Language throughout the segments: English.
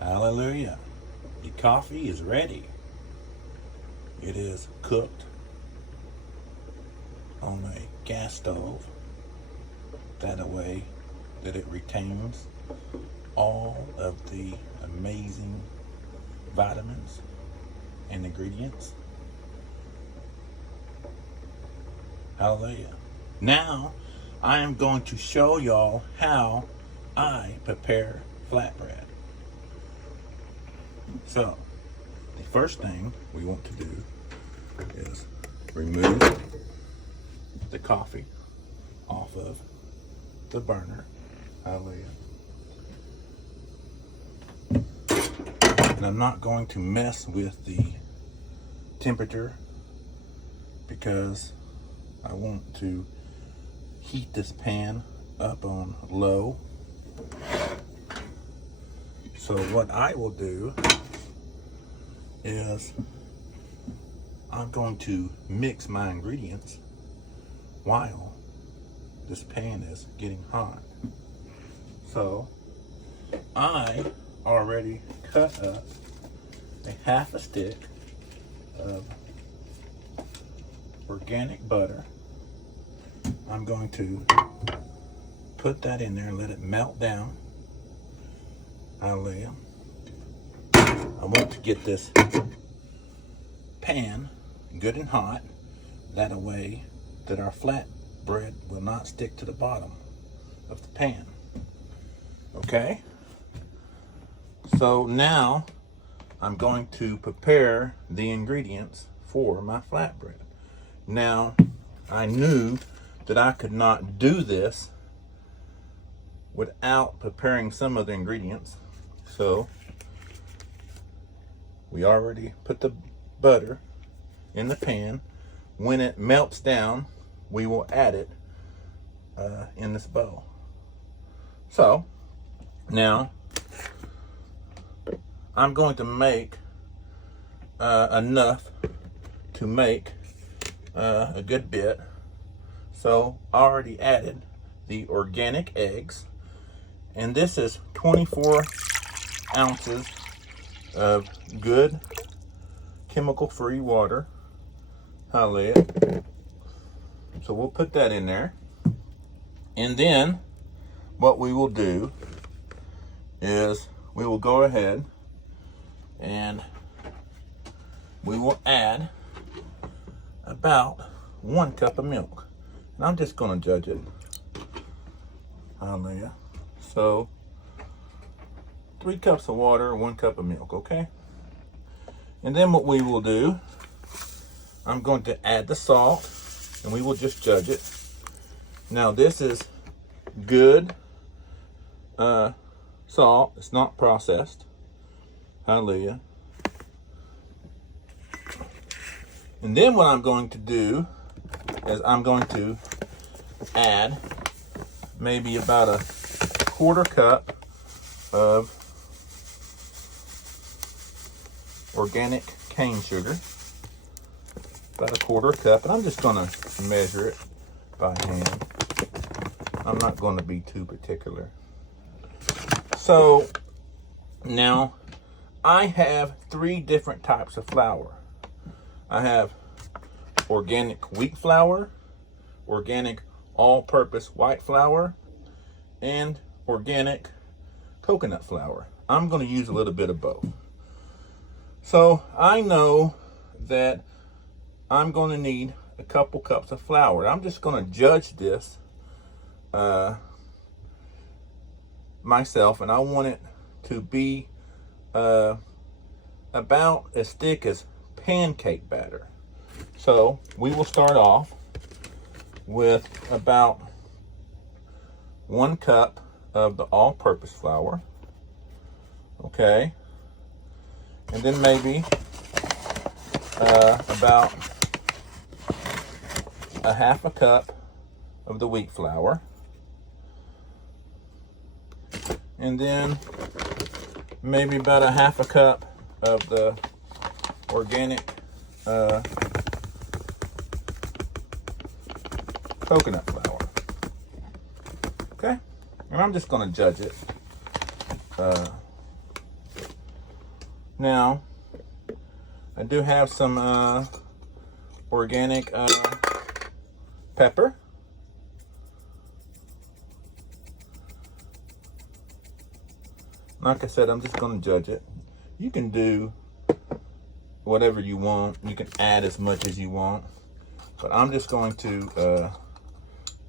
Hallelujah. The coffee is ready. It is cooked on a gas stove. That way that it retains all of the amazing vitamins and ingredients. Hallelujah. Now I am going to show y'all how I prepare flatbread. So the first thing we want to do is remove the coffee off of the burner. Hallelujah. And I'm not going to mess with the temperature because I want to heat this pan up on low. So what I will do is I'm going to mix my ingredients while this pan is getting hot. So I already cut up a half a stick of organic butter. I'm going to put that in there and let it melt down. Hallelujah. I want to get this pan good and hot. That way that our flatbread will not stick to the bottom of the pan. Okay? So now I'm going to prepare the ingredients for my flatbread. Now, I knew that I could not do this without preparing some of the ingredients. So we already put the butter in the pan. When it melts down, we will add it in this bowl. So now I'm going to make enough to make a good bit. So I already added the organic eggs, and this is 24 ounces of good chemical-free water. Hallelujah. So we'll put that in there, and then what we will do is we will go ahead and we will add about 1 cup of milk. And I'm just going to judge it. Hallelujah. So 3 cups of water, 1 cup of milk, okay? And then what we will do, I'm going to add the salt, and we will just judge it. Now this is good salt. It's not processed. Hallelujah. And then what I'm going to do is I'm going to add maybe about a 1/4 cup of organic cane sugar. About a 1/4 cup, and I'm just going to measure it by hand. I'm not going to be too particular. So now I have 3 different types of flour. I have organic wheat flour, organic all-purpose white flour, and organic coconut flour. I'm going to use a little bit of both. So I know that I'm going to need a couple cups of flour. I'm just going to judge this myself, and I want it to be about as thick as pancake batter. So we will start off with about 1 cup of the all-purpose flour, okay, and then maybe about a 1/2 cup of the wheat flour, and then maybe about a 1/2 cup of the organic coconut flour. Okay, and I'm just going to judge it Now, I do have some organic pepper. Like I said, I'm just going to judge it. You can do whatever you want. You can add as much as you want. But I'm just going to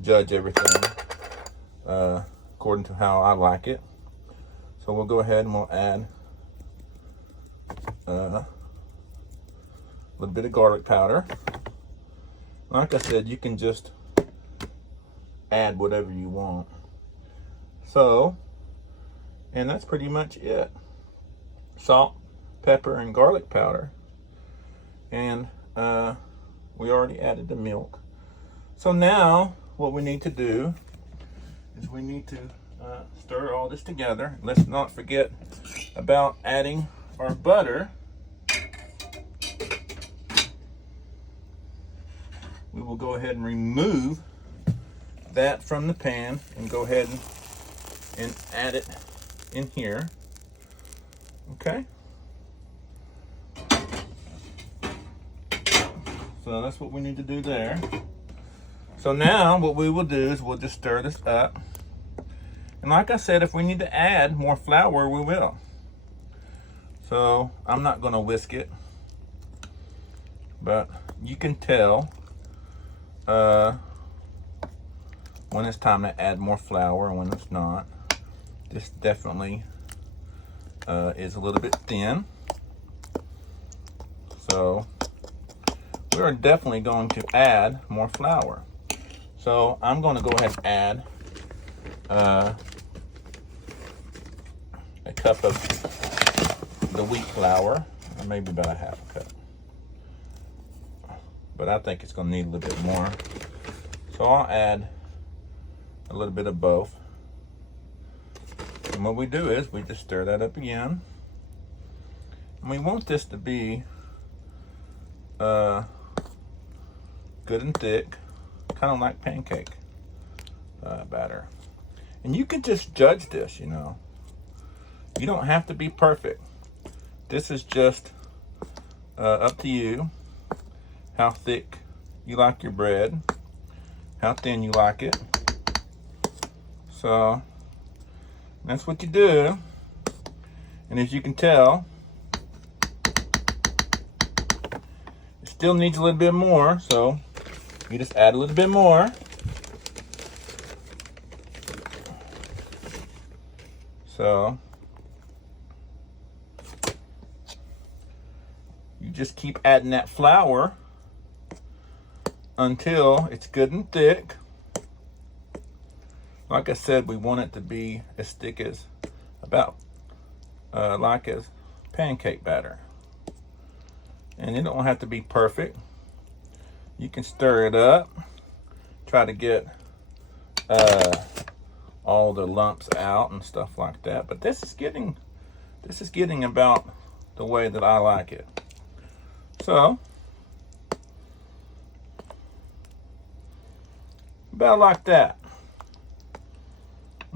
judge everything according to how I like it. So we'll go ahead and we'll add a little bit of garlic powder. Like I said, you can just add whatever you want. So, and that's pretty much it. Salt, pepper, and garlic powder. And we already added the milk. So now what we need to do is we need to stir all this together. Let's not forget about adding our butter. We will go ahead and remove that from the pan and go ahead and add it in here. Okay. So that's what we need to do there. So now what we will do is we'll just stir this up. And like I said, if we need to add more flour, we will. So I'm not going to whisk it. But you can tell when it's time to add more flour and when it's not. This definitely is a little bit thin. So we are definitely going to add more flour. So I'm going to go ahead and add a cup of the wheat flour, or maybe about a half a cup. But I think it's going to need a little bit more. So I'll add a little bit of both. And what we do is we just stir that up again. And we want this to be good and thick, kind of like pancake batter. And you can just judge this, you know. You don't have to be perfect. This is just up to you. How thick you like your bread, how thin you like it. So that's what you do. And as you can tell, it still needs a little bit more, so you just add a little bit more. So you just keep adding that flour until it's good and thick. Like I said, we want it to be as thick as about like as pancake batter. And it don't have to be perfect. You can stir it up, try to get all the lumps out and stuff like that. But this is getting about the way that I like it. So about like that.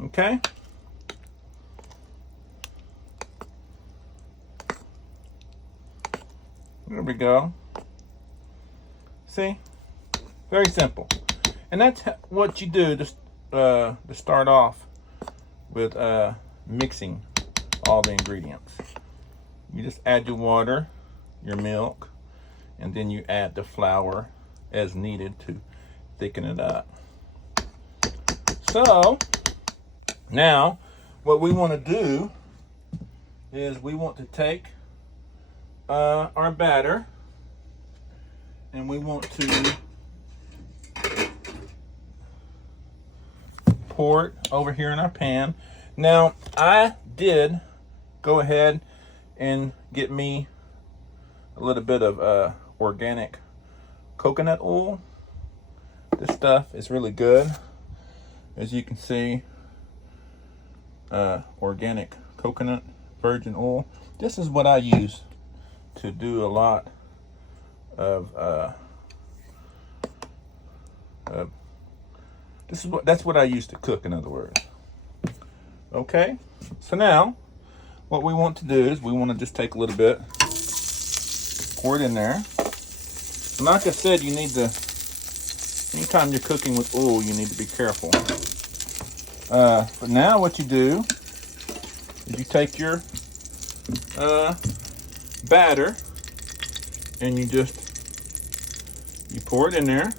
Okay. There we go. See? Very simple. And that's what you do to start off with mixing all the ingredients. You just add your water, your milk, and then you add the flour as needed to thicken it up. So now what we want to do is we want to take our batter and we want to pour it over here in our pan. Now I did go ahead and get me a little bit of organic coconut oil. This stuff is really good. As you can see, organic coconut virgin oil. This is what I use to do a lot of that's what I use to cook, in other words. Okay, so now what we want to do is we want to just take a little bit, pour it in there. And like I said, you need to, anytime you're cooking with oil, you need to be careful. But now what you do is you take your batter and you pour it in there.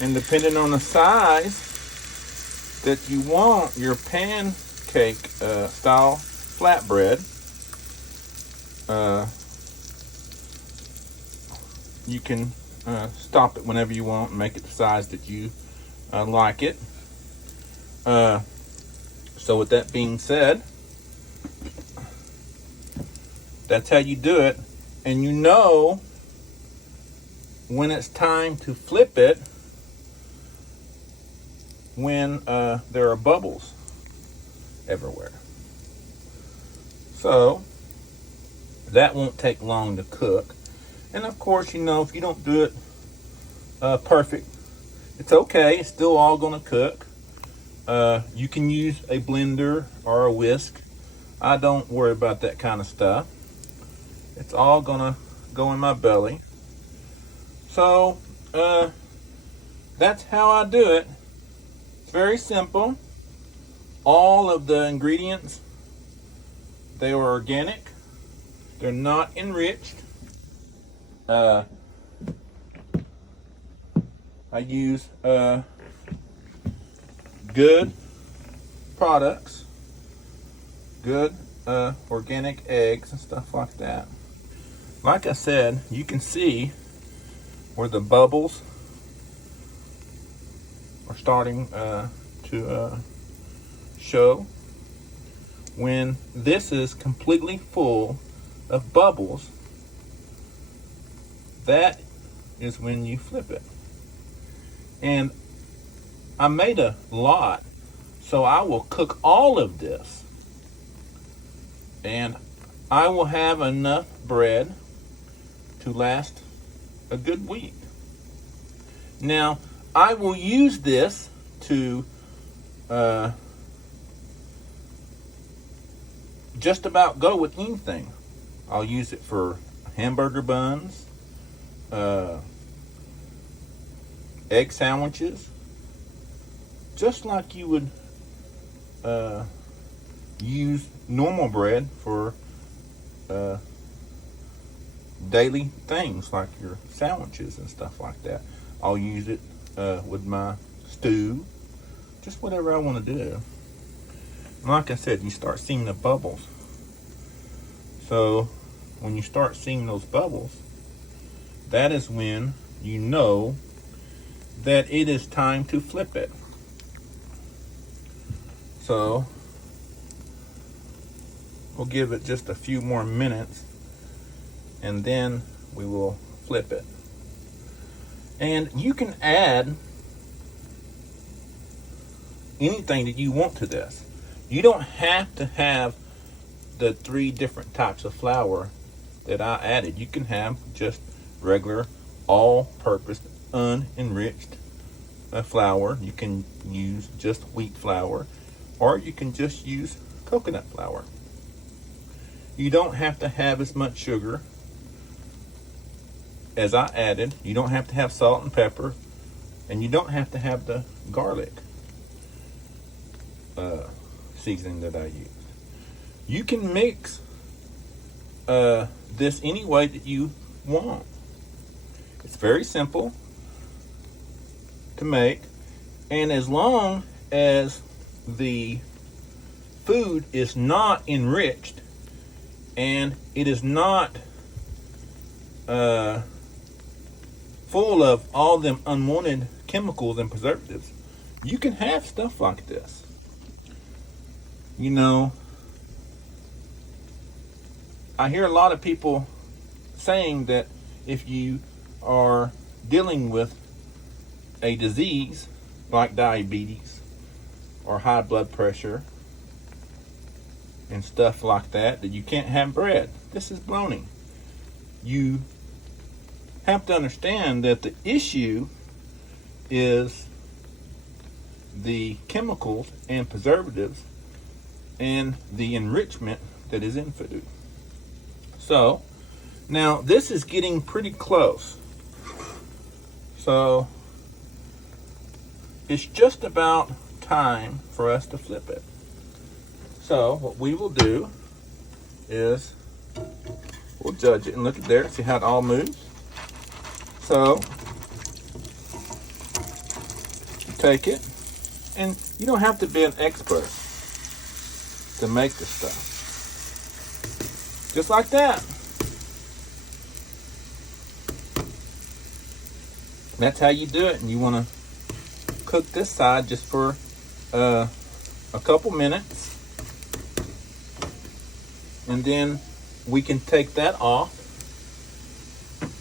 And depending on the size that you want your pancake style flatbread, you can stop it whenever you want and make it the size that you like it. So with that being said, that's how you do it. And you know when it's time to flip it when there are bubbles everywhere. So that won't take long to cook. And of course, you know, if you don't do it perfect, it's okay. It's still all gonna cook. You can use a blender or a whisk. I don't worry about that kind of stuff. It's all gonna go in my belly. So that's how I do it. It's very simple. All of the ingredients, they are organic. They're not enriched. I use good products, good organic eggs and stuff like that. Like I said, you can see where the bubbles are starting to show. When this is completely full of bubbles, that is when you flip it. And I made a lot, so I will cook all of this. And I will have enough bread to last a good week. Now, I will use this to just about go with anything. I'll use it for hamburger buns, egg sandwiches, just like you would use normal bread for daily things like your sandwiches and stuff like that. I'll use it with my stew, just whatever I want to do. Like I said, you start seeing the bubbles. So when you start seeing those bubbles, that is when you know that it is time to flip it. So we'll give it just a few more minutes and then we will flip it. And you can add anything that you want to this. You don't have to have the 3 different types of flour that I added. You can have just regular all-purpose unenriched flour. You can use just wheat flour, or you can just use coconut flour. You don't have to have as much sugar as I added. You don't have to have salt and pepper, and you don't have to have the garlic seasoning that I used. You can mix this any way that you want. It's very simple to make, and as long as the food is not enriched and it is not full of all them unwanted chemicals and preservatives, you can have stuff like this. You know, I hear a lot of people saying that if you are dealing with a disease like diabetes or high blood pressure and stuff like that, that you can't have bread. This is baloney. You have to understand that the issue is the chemicals and preservatives and the enrichment that is in food. So now this is getting pretty close. So it's just about time for us to flip it. So what we will do is we'll judge it and look at there, see how it all moves. So take it, and you don't have to be an expert to make this stuff. Just like that. That's how you do it, and you want to cook this side just for a couple minutes, and then we can take that off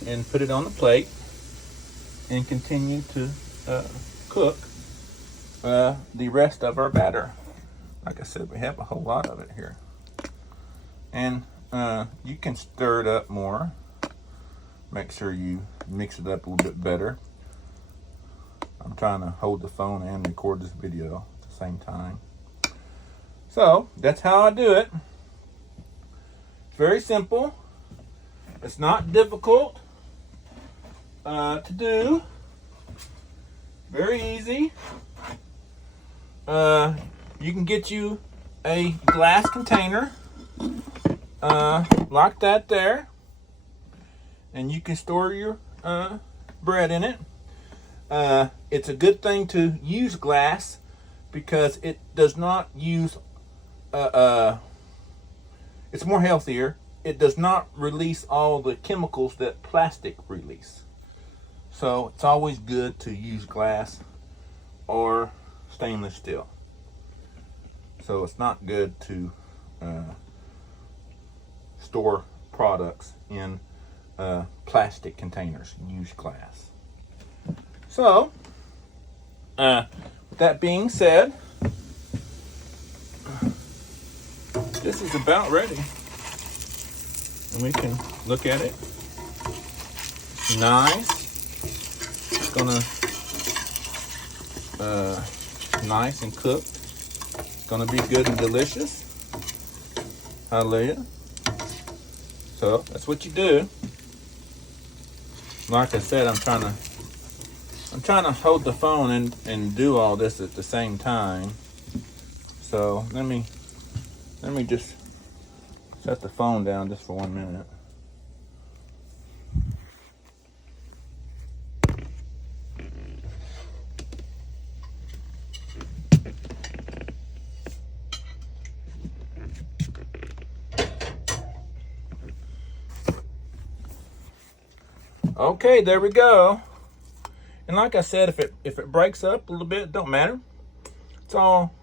and put it on the plate and continue to cook the rest of our batter. Like I said, we have a whole lot of it here, and you can stir it up more. Make sure you mix it up a little bit better. I'm trying to hold the phone and record this video at the same time. So that's how I do it. It's very simple. It's not difficult to do. Very easy. You can get you a glass container like that there, and you can store your bread in it. It's a good thing to use glass because it does not use it's more healthier. It does not release all the chemicals that plastic release. So it's always good to use glass or stainless steel. So it's not good to store products in plastic containers. Use glass. So, with that being said, this is about ready. And we can look at it. Nice. It's gonna nice and cooked. It's gonna be good and delicious. Hallelujah. So that's what you do. Like I said, I'm trying to hold the phone and do all this at the same time. So let me just set the phone down just for 1 minute. Okay, there we go. And like I said, if it breaks up a little bit, it don't matter. It's all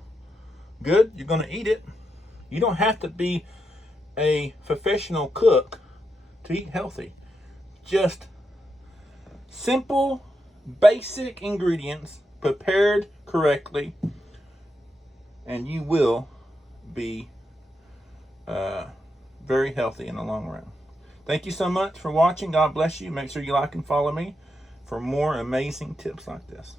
good. You're gonna eat it. You don't have to be a professional cook to eat healthy. Just simple, basic ingredients prepared correctly, and you will be very healthy in the long run. Thank you so much for watching. God bless you. Make sure you like and follow me for more amazing tips like this.